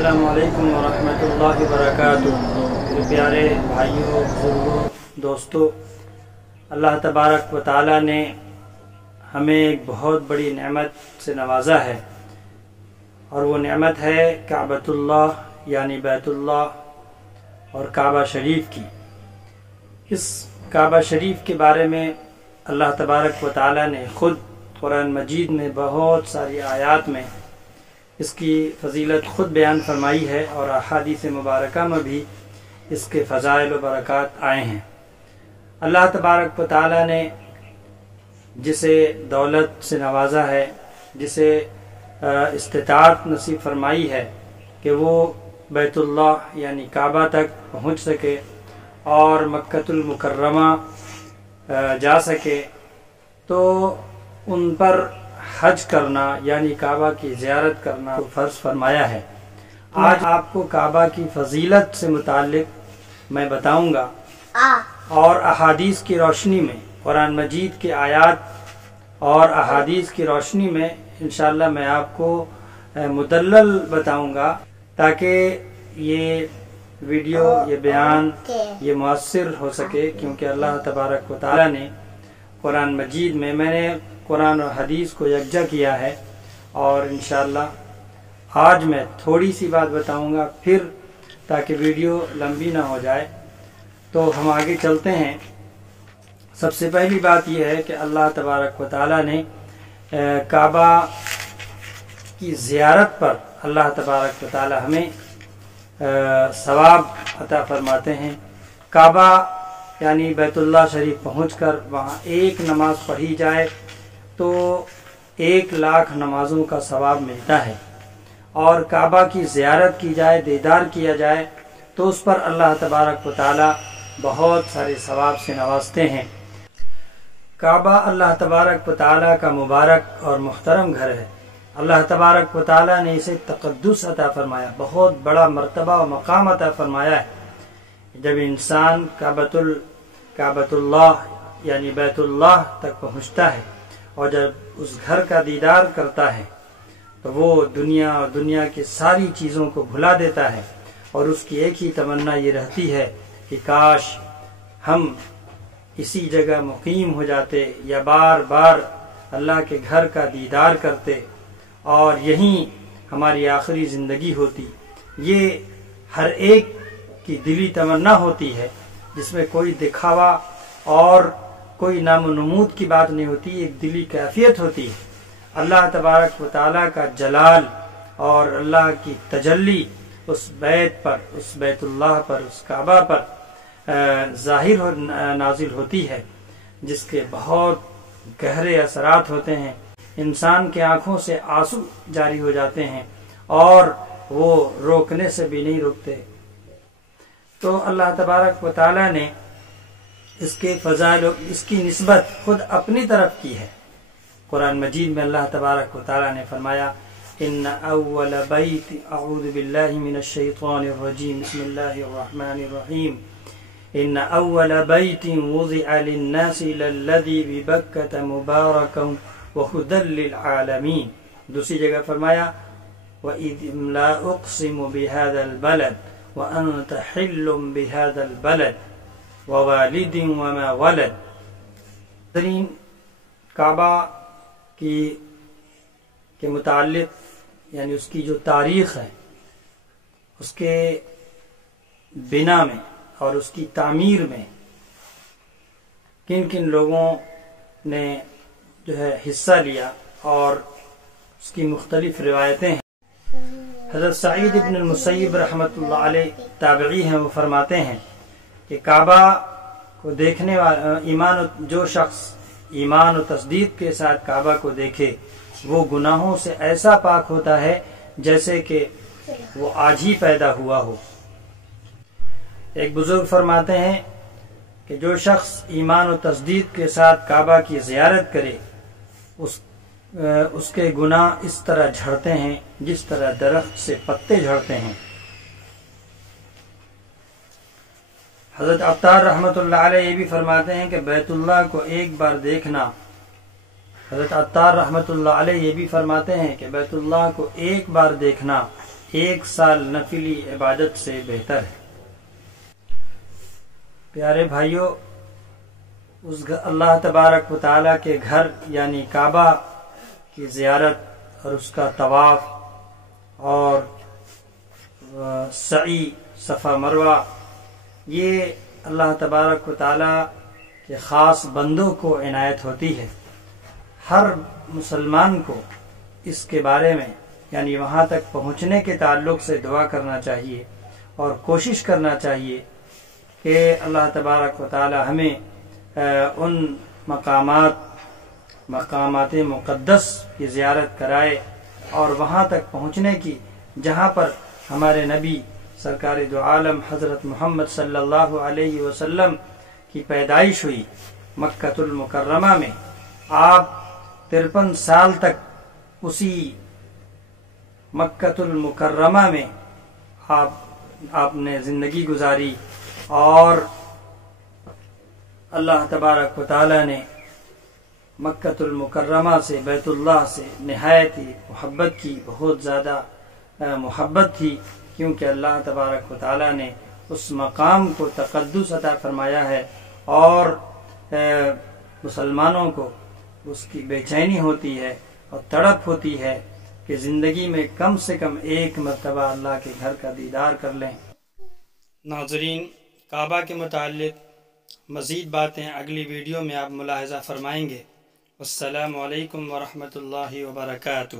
السلام علیکم ورحمۃ اللہ وبرکاتہ۔ میرے پیارے بھائیوں، بزرگوں، دوستوں، اللہ تبارک و تعالیٰ نے ہمیں ایک بہت بڑی نعمت سے نوازا ہے، اور وہ نعمت ہے کعبۃ اللہ یعنی بیت اللہ اور کعبہ شریف کی۔ اس کعبہ شریف کے بارے میں اللہ تبارک و تعالیٰ نے خود قرآن مجید میں بہت ساری آیات میں اس کی فضیلت خود بیان فرمائی ہے، اور احادیث مبارکہ میں بھی اس کے فضائل و برکات آئے ہیں۔ اللہ تبارک و تعالیٰ نے جسے دولت سے نوازا ہے، جسے استطاعت نصیب فرمائی ہے کہ وہ بیت اللہ یعنی کعبہ تک پہنچ سکے اور مکۃ المکرمہ جا سکے، تو ان پر حج کرنا یعنی کعبہ کی زیارت کرنا فرض فرمایا ہے۔ آج آپ کو کعبہ کی فضیلت سے متعلق میں بتاؤں گا، اور احادیث کی روشنی میں، قرآن مجید کے آیات اور احادیث کی روشنی میں انشاءاللہ میں آپ کو مدلل بتاؤں گا، تاکہ یہ ویڈیو، یہ بیان، یہ مؤثر ہو سکے، کیونکہ اللہ تبارک و تعالیٰ نے قرآن مجید میں نے قرآن و حدیث کو یکجا کیا ہے، اور انشاءاللہ آج میں تھوڑی سی بات بتاؤں گا، پھر تاکہ ویڈیو لمبی نہ ہو جائے تو ہم آگے چلتے ہیں۔ سب سے پہلی بات یہ ہے کہ اللہ تبارک و تعالیٰ نے کعبہ کی زیارت پر اللہ تبارک و تعالیٰ ہمیں ثواب عطا فرماتے ہیں۔ کعبہ یعنی بیت اللہ شریف پہنچ کر وہاں ایک نماز پڑھی جائے تو 1,00,000 نمازوں کا ثواب ملتا ہے، اور کعبہ کی زیارت کی جائے، دیدار کیا جائے تو اس پر اللہ تبارک و تعالیٰ بہت سارے ثواب سے نوازتے ہیں۔ کعبہ اللہ تبارک و تعالیٰ کا مبارک اور محترم گھر ہے۔ اللہ تبارک و تعالیٰ نے اسے تقدس عطا فرمایا، بہت بڑا مرتبہ و مقام عطا فرمایا ہے۔ جب انسان کعبۃ اللہ یعنی بیت اللہ تک پہنچتا ہے اور جب اس گھر کا دیدار کرتا ہے تو وہ دنیا اور دنیا کی ساری چیزوں کو بھلا دیتا ہے، اور اس کی ایک ہی تمنا یہ رہتی ہے کہ کاش ہم اسی جگہ مقیم ہو جاتے، یا بار بار اللہ کے گھر کا دیدار کرتے اور یہیں ہماری آخری زندگی ہوتی۔ یہ ہر ایک کی دلی تمنا ہوتی ہے، جس میں کوئی دکھاوا اور کوئی نام و نمود کی بات نہیں ہوتی، ایک دلی کیفیت ہوتی ہے۔ اللہ تبارک و تعالیٰ کا جلال اور اللہ کی تجلی اس بیت پر، اس بیت اللہ پر، اس کعبہ پر ظاہر نازل ہوتی ہے، جس کے بہت گہرے اثرات ہوتے ہیں۔ انسان کے آنکھوں سے آنسو جاری ہو جاتے ہیں، اور وہ روکنے سے بھی نہیں روکتے۔ تو اللہ تبارک و تعالیٰ نے اس کے فضائل، اس کی نسبت خود اپنی طرف کی ہے۔ قرآن مجید میں اللہ تبارک و تعالیٰ نے فرمایا، ان اول بیت، اعوذ باللہ من الشیطان الرجیم، بسم اللہ الرحمن الرحیم، ان اول بیت وضع للناس للذی ببکۃ مبارکا وہدی للعالمین۔ دوسری جگہ فرمایا، وَإِذْ لَا أُقْسِمُ بِهَذَا الْبَلَدِ وَأَنْتَ حِلٌّ بِهَذَا الْبَلَدِ وَوَالِدٍ وَمَا وَلَدَ۔ کعبہ کے متعلق یعنی اس کی جو تاریخ ہے، اس کے بنا میں اور اس کی تعمیر میں کن کن لوگوں نے جو ہے حصہ لیا، اور اس کی مختلف روایتیں ہیں۔ حضرت سعید ابن المسیب رحمۃ اللہ علیہ تابعی ہیں، وہ فرماتے ہیں کہ کعبہ کو دیکھنے والا جو شخص ایمان و تصدیق کے ساتھ کعبہ کو دیکھے، وہ گناہوں سے ایسا پاک ہوتا ہے جیسے کہ وہ آج ہی پیدا ہوا ہو۔ ایک بزرگ فرماتے ہیں کہ جو شخص ایمان و تصدیق کے ساتھ کعبہ کی زیارت کرے، اس کے گناہ اس طرح جھڑتے ہیں جس طرح درخت سے پتے جھڑتے ہیں۔ حضرت عطار رحمۃ اللہ علیہ یہ بھی فرماتے ہیں کہ بیت اللہ کو ایک بار دیکھنا، حضرت عطار رحمۃ اللہ علیہ یہ بھی فرماتے ہیں کہ بیت اللہ کو ایک بار دیکھنا 1 سال نفلی عبادت سے بہتر ہے۔ پیارے بھائیوں، اللہ تبارک و تعالیٰ کے گھر یعنی کعبہ کی زیارت اور اس کا طواف اور سعی صفا مروہ، یہ اللہ تبارک و تعالیٰ کے خاص بندوں کو عنایت ہوتی ہے۔ ہر مسلمان کو اس کے بارے میں یعنی وہاں تک پہنچنے کے تعلق سے دعا کرنا چاہیے اور کوشش کرنا چاہیے کہ اللہ تبارک و تعالیٰ ہمیں ان مقامات مقدس کی زیارت کرائے اور وہاں تک پہنچنے کی جہاں پر ہمارے نبی سرکار دو عالم حضرت محمد صلی اللہ علیہ وسلم کی پیدائش ہوئی، مکۃ المکرمہ میں۔ آپ 53 سال تک اسی مکۃ المکرمہ میں آپ نے زندگی گزاری اور اللہ تبارک و تعالی نے مکۃ المکرمہ سے بیت اللہ سے نہایت ہی محبت کی، بہت زیادہ محبت تھی، کیونکہ اللہ تبارک و تعالی نے اس مقام کو تقدس عطا فرمایا ہے اور مسلمانوں کو اس کی بے چینی ہوتی ہے اور تڑپ ہوتی ہے کہ زندگی میں کم سے کم 1 مرتبہ اللہ کے گھر کا دیدار کر لیں۔ ناظرین، کعبہ کے متعلق مزید باتیں اگلی ویڈیو میں آپ ملاحظہ فرمائیں گے۔ السلام علیکم ورحمۃ اللہ وبرکاتہ۔